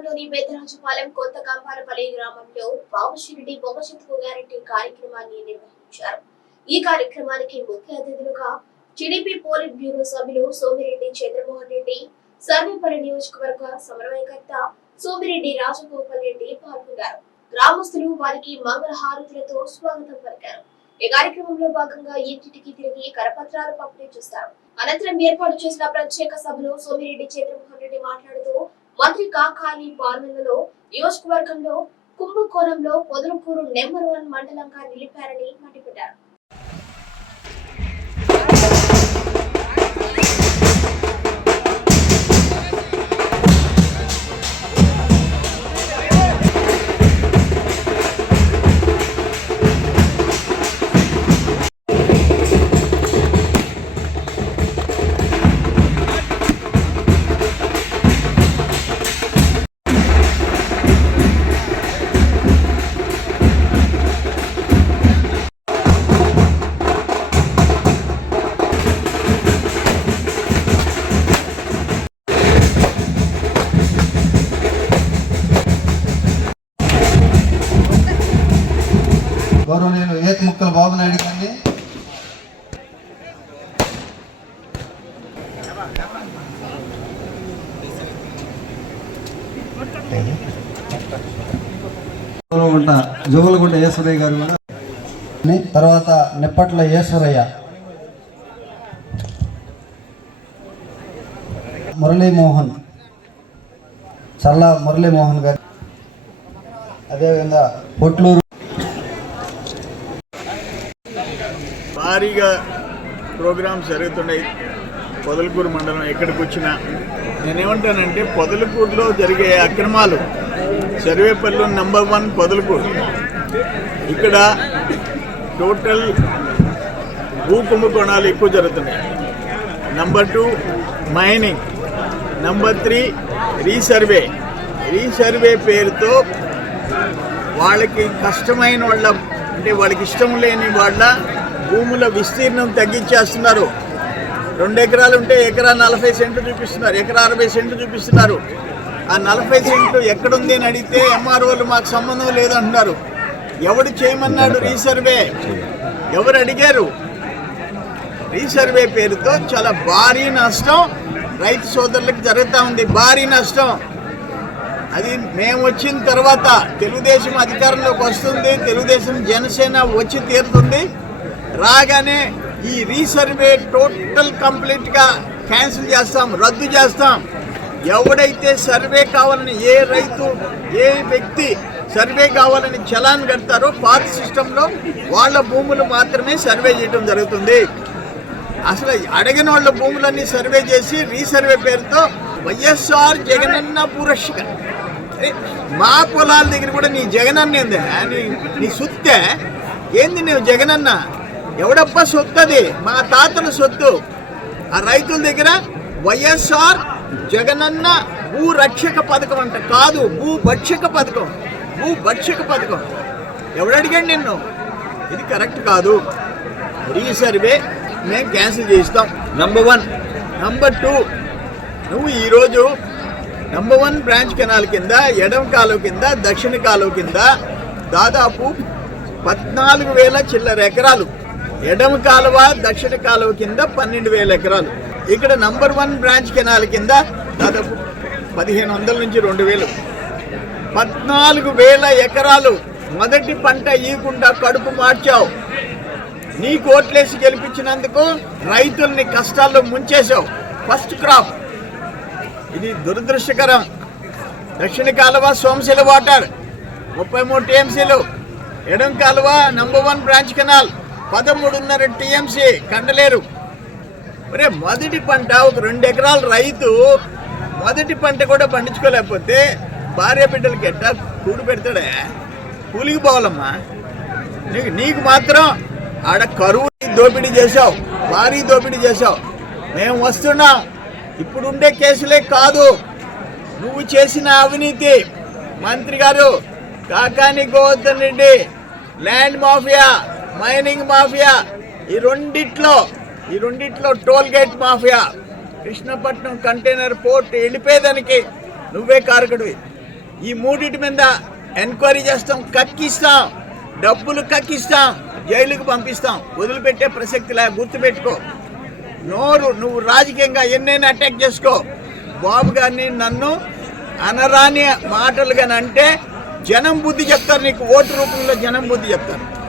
మండలంలోని బేతరాజుపాలెం కొత్త కంపారపల్లి గ్రామంలో బాబుశిరెడ్డి భవిష్యత్తు గ్యారంటీ కార్యక్రమాన్ని నిర్వహించారు. ఈ కార్యక్రమానికి ముఖ్య అతిథులుగా టీడీపీ పోలిట్ బ్యూరో సభ్యులు సోమిరెడ్డి చంద్రమోహన్ రెడ్డి సర్వేపల్లి నియోజకవర్గ సమన్వయకర్త సోమిరెడ్డి రాజగోపాల్ రెడ్డి పాల్గొన్నారు. గ్రామస్తులు వారికి మంగళ హారతులతో స్వాగతం పలికారు. ఈ కార్యక్రమంలో భాగంగా ఇంటింటికి తిరిగి కరపత్రాలు పంపిణీ చేస్తారు. అనంతరం ఏర్పాటు చేసిన ప్రత్యేక సభలో సోమిరెడ్డి చంద్రమోహన్ రెడ్డి మాట్లాడుతూ మంత్రి కాకాని పాల్గొనలో నియోజకవర్గంలో కుంభకోణంలో పొదలకూరు నెంబర్ వన్ మండలంగా నిలిపారని మండిపడ్డారు. గౌరవనీయులు ఏతి ముక్కల బాబు నాయుడు గారిని జోగులగుంట జోగులగుంట ఈశ్వరయ్య గారు కూడా. తర్వాత నిప్పట్ల ఈశ్వరయ్య మురళీమోహన్. చల్ల మురళీమోహన్ గారు. అదేవిధంగా పొట్లూరు భారీగా ప్రోగ్రామ్స్ జరుగుతున్నాయి. పొదలకూరు మండలం ఎక్కడికి వచ్చినా నేనేమంటానంటే పొదలకూరులో జరిగే అక్రమాలు సర్వేపల్లి నంబర్ వన్ పొదలకూరు. ఇక్కడ టోటల్ భూ కుంభకోణాలు ఎక్కువ జరుగుతున్నాయి. Number two mining. Number three resurvey. Resurvey పేరుతో వాళ్ళకి కష్టమైన వాళ్ళ అంటే వాళ్ళకి ఇష్టం లేని వాళ్ళ భూముల విస్తీర్ణం తగ్గించేస్తున్నారు. రెండు ఎకరాలు ఉంటే ఎకరా నలభై సెంట్లు చూపిస్తున్నారు. ఎకరా అరవై సెంట్లు చూపిస్తున్నారు. ఆ నలభై సెంట్లు ఎక్కడుంది అని అడిగితే ఎంఆర్ఓలు మాకు సంబంధం లేదు అంటున్నారు ఎవడు చేయమన్నాడు రీసర్వే? ఎవరు అడిగారు? రీసర్వే పేరుతో చాలా భారీ నష్టం రైతు సోదరులకు జరుగుతూ ఉంది. భారీ నష్టం. అది మేము వచ్చిన తర్వాత తెలుగుదేశం అధికారంలోకి వస్తుంది. తెలుగుదేశం జనసేన వచ్చి తీరుతుంది. రాగానే ఈ రీసర్వే టోటల్ కంప్లీట్గా క్యాన్సిల్ చేస్తాం రద్దు చేస్తాం. ఎవడైతే సర్వే కావాలని ఏ రైతు ఏ వ్యక్తి సర్వే కావాలని చలాన్ కడతారో పాత సిస్టంలో వాళ్ళ భూములు మాత్రమే సర్వే చేయడం జరుగుతుంది. అసలు అడిగిన వాళ్ళ భూములన్నీ సర్వే చేసి రీసర్వే పేరుతో వైఎస్ఆర్ జగనన్న పురస్క మా పొలాల దగ్గర కూడా నీ జగనన్న ఏందే నీ నీ సుత్తే? ఏంది నువ్వు జగనన్న? ఎవడప్ప సొత్తు అది? మా తాతల సొత్తు. ఆ రైతుల దగ్గర వైఎస్ఆర్ జగనన్న భూ రక్షక పథకం అంట. కాదు భూ భక్షక పథకం. భూ భక్షక పథకం. ఎవడడిగాడు నిన్ను? ఇది కరెక్ట్ కాదు. రీసర్వే మేము క్యాన్సిల్ చేస్తాం నంబర్ వన్ నంబర్ టూ నువ్వు ఈరోజు నంబర్ వన్ బ్రాంచ్ కెనాల్ కింద ఎడమ కాలువ కింద దక్షిణ కాలువ కింద దాదాపు పద్నాలుగు వేల చిల్లర ఎకరాలు ఎడమ కాలువ దక్షిణ కాలువ కింద పన్నెండు వేల ఎకరాలు. ఇక్కడ నంబర్ వన్ బ్రాంచ్ కెనాల్ కింద దాదాపు పదిహేను వందల నుంచి రెండు వేలు. పద్నాలుగు వేల ఎకరాలు మొదటి పంట ఈకుండా కడుపు మార్చావు. నీ కోట్లేసి గెలిపించినందుకు రైతుల్ని కష్టాల్లో ముంచేశావు. First crop. ఇది దురదృష్టకరం. దక్షిణ కాలువ సోమశిల వాటర్. ముప్పై మూడు టీఎంసీలు. ఎడం కాలువ నంబర్ వన్ బ్రాంచ్ కెనాల్. పదమూడున్నర టీఎంసీ కండలేరు. ఒరే మొదటి పంట ఒక రెండు ఎకరాల రైతు మొదటి పంట కూడా పండించుకోలేకపోతే భార్య బిడ్డలకి ఎట్టా కూడు పెడతాడే? కూలికి పోవాలమ్మా. నీకు నీకు మాత్రం ఆడ కరువు దోపిడీ చేశావు భారీ దోపిడీ చేశావు. మేము వస్తున్నాం. ఇప్పుడుండే కేసులే కాదు. నువ్వు చేసిన అవినీతి. మంత్రి గారు Kakani Govardhan Reddy land mafia. Mining mafia. ఈ రెండిట్లో ఈ రెండిట్లో toll gate mafia. Krishnapatnam container port వెళ్ళిపోయేదానికి నువ్వే కారకుడివి. ఈ మూడింటి మీద ఎంక్వైరీ చేస్తాం కక్కిస్తాం. డబ్బులు కక్కిస్తాం జైలుకు పంపిస్తాం. వదిలిపెట్టే ప్రసక్తి లే గుర్తుపెట్టుకో. నోరు నువ్వు రాజకీయంగా ఎన్నైనా అటాక్ చేసుకో. బాబు గారిని నన్ను అనరాని మాటలు కానీ అంటే జనం బుద్ధి చెప్తారు నీకు ఓటు రూపంలో జనం బుద్ధి చెప్తారు.